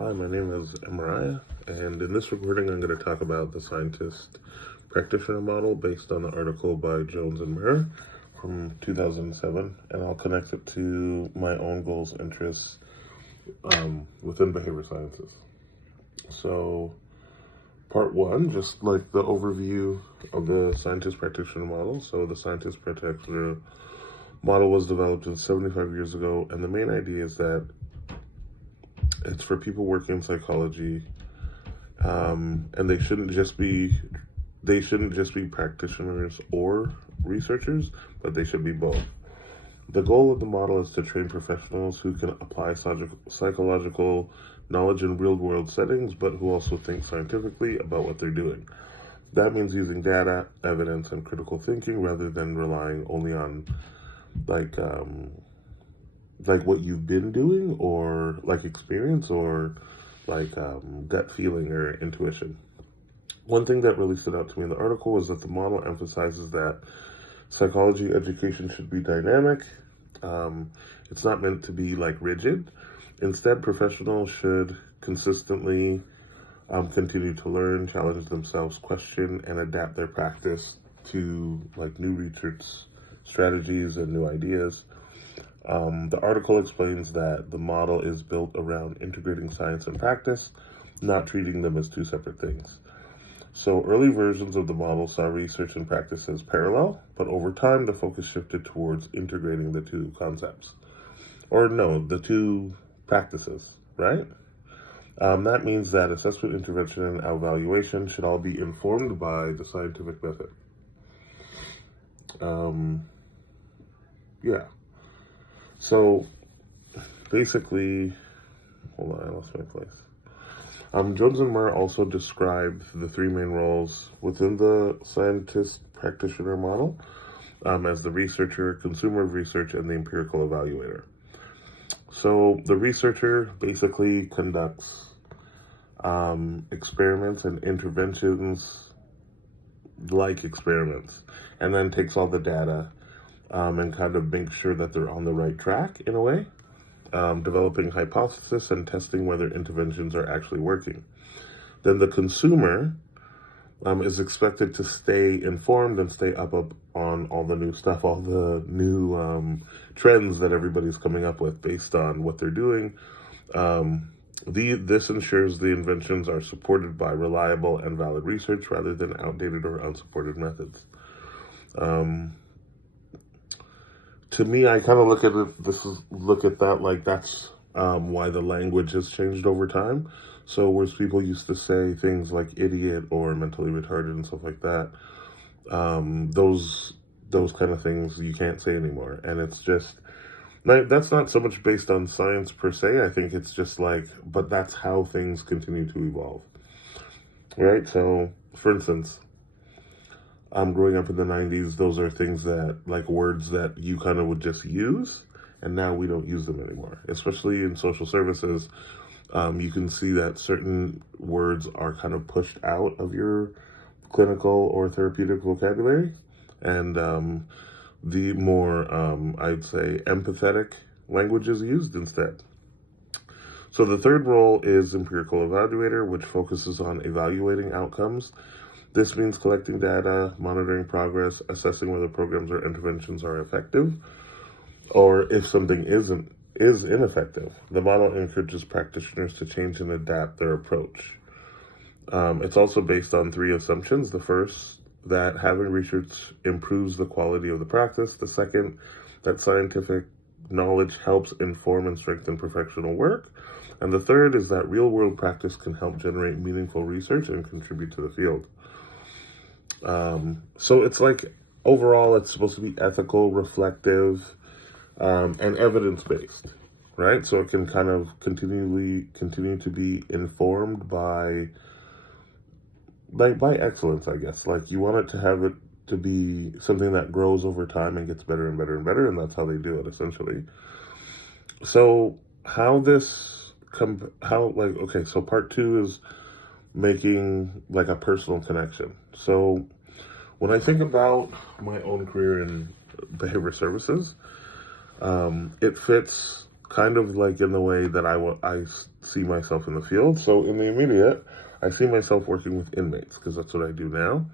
Hi, my name is Mariah, and in this recording I'm going to talk about the Scientist-practitioner model based on the article by Jones and Muir from 2007, and I'll connect it to my own goals, interests within behavior sciences. So, part one, just like the overview of the Scientist-practitioner model. So the Scientist-practitioner model was developed 75 years ago, and the main idea is that it's for people working in psychology, and they shouldn't just be practitioners or researchers, but they should be both. The goal of the model is to train professionals who can apply psychological knowledge in real-world settings, but who also think scientifically about what they're doing. That means using data, evidence, and critical thinking rather than relying only on like what you've been doing, or like experience, or like gut feeling or intuition. One thing that really stood out to me in the article was that the model emphasizes that psychology education should be dynamic. It's not meant to be like rigid. Instead, professionals should consistently continue to learn, challenge themselves, question, and adapt their practice to like new research strategies and new ideas. The article explains that the model is built around integrating science and practice, not treating them as two separate things. So early versions of the model saw research and practice as parallel, but over time the focus shifted towards integrating the two concepts. Or no, the two practices, right? That means that assessment, intervention, and evaluation should all be informed by the scientific method. Yeah. So basically, hold on, I lost my place. Jones and Muir also described the three main roles within the Scientist-practitioner model as the researcher, consumer of research, and the empirical evaluator. So the researcher basically conducts experiments and interventions like experiments, and then takes all the data and kind of makes sure that they're on the right track in a way. Developing hypothesis and testing whether interventions are actually working. Then the consumer is expected to stay informed and stay up on all the new stuff, all the new trends that everybody's coming up with based on what they're doing. This ensures the inventions are supported by reliable and valid research rather than outdated or unsupported methods. To me, I kind of look at that like that's why the language has changed over time. So whereas people used to say things like idiot or mentally retarded and stuff like that, those kind of things you can't say anymore. And it's just, that's not so much based on science per se. I think it's just like, but that's how things continue to evolve, right? So, for instance, growing up in the 90s, those are things that, like words that you kind of would just use, and now we don't use them anymore. Especially in social services, you can see that certain words are kind of pushed out of your clinical or therapeutic vocabulary, and the more, I'd say, empathetic language is used instead. So the third role is empirical evaluator, which focuses on evaluating outcomes. This means collecting data, monitoring progress, assessing whether programs or interventions are effective, or if something is ineffective. The model encourages practitioners to change and adapt their approach. It's also based on three assumptions. The first, that having research improves the quality of the practice. The second, that scientific knowledge helps inform and strengthen professional work. And the third is that real-world practice can help generate meaningful research and contribute to the field. So it's like, overall, it's supposed to be ethical, reflective, and evidence-based, right? So it can kind of continue to be informed by excellence, I guess. Like, you want it to have it to be something that grows over time and gets better and better and better, and that's how they do it, essentially. So so part two is making like a personal connection. So when I think about my own career in behavior services, it fits kind of like in the way that I see myself in the field. So in the immediate, I see myself working with inmates because that's what I do now.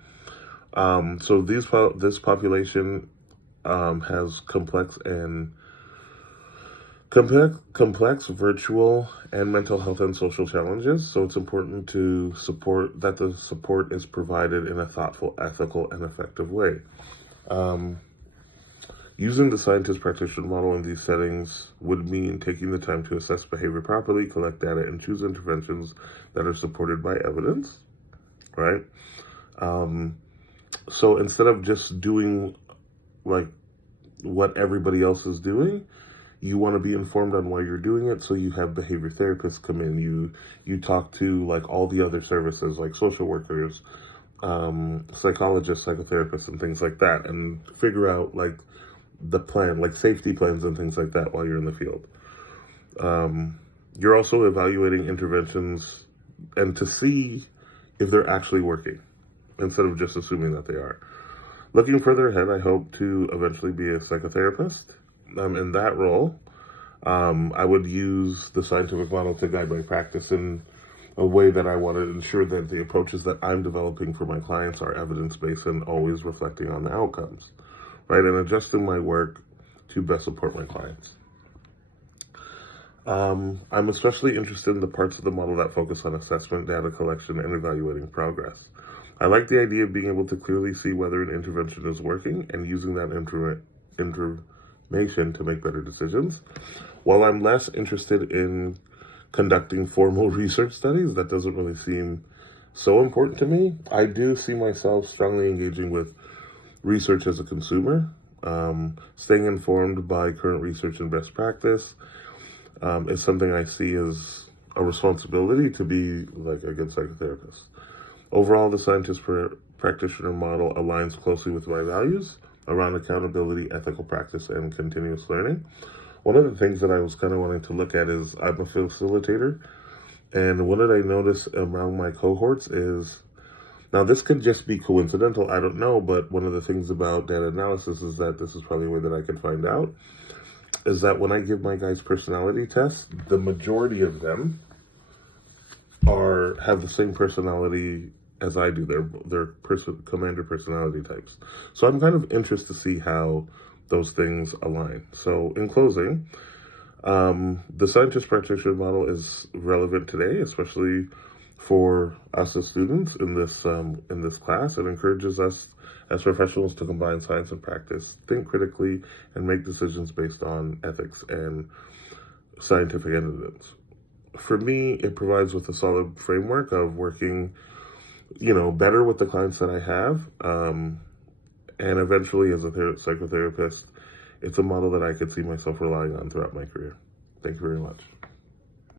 So this population has complex virtual and mental health and social challenges. So it's important to support that the support is provided in a thoughtful, ethical, and effective way. Using the scientist-practitioner model in these settings would mean taking the time to assess behavior properly, collect data, and choose interventions that are supported by evidence, right? So instead of just doing like what everybody else is doing, you want to be informed on why you're doing it. So you have behavior therapists come in, you talk to like all the other services like social workers, psychologists, psychotherapists, and things like that, and figure out like the plan, like safety plans and things like that while you're in the field. You're also evaluating interventions and to see if they're actually working instead of just assuming that they are. Looking further ahead, I hope to eventually be a psychotherapist. In that role, I would use the scientific model to guide my practice in a way that I want to ensure that the approaches that I'm developing for my clients are evidence-based and always reflecting on the outcomes, right? And adjusting my work to best support my clients. I'm especially interested in the parts of the model that focus on assessment, data collection, and evaluating progress. I like the idea of being able to clearly see whether an intervention is working and using that information to make better decisions. While I'm less interested in conducting formal research studies, that doesn't really seem so important to me. I do see myself strongly engaging with research as a consumer, staying informed by current research and best practice is something I see as a responsibility to be like a good psychotherapist. Overall, the scientist-practitioner model aligns closely with my values around accountability, ethical practice, and continuous learning. One of the things that I was kind of wanting to look at is I'm a facilitator, and what did I notice among my cohorts is, now this could just be coincidental, I don't know, but one of the things about data analysis is that this is probably a way that I can find out, is that when I give my guys personality tests, the majority of them have the same personality as I do. They're commander personality types. So I'm kind of interested to see how those things align. So in closing, the scientist-practitioner model is relevant today, especially for us as students in this class. It encourages us as professionals to combine science and practice, think critically, and make decisions based on ethics and scientific evidence. For me, it provides with a solid framework of working, better with the clients that I have, and eventually as a psychotherapist, it's a model that I could see myself relying on throughout my career. Thank you very much.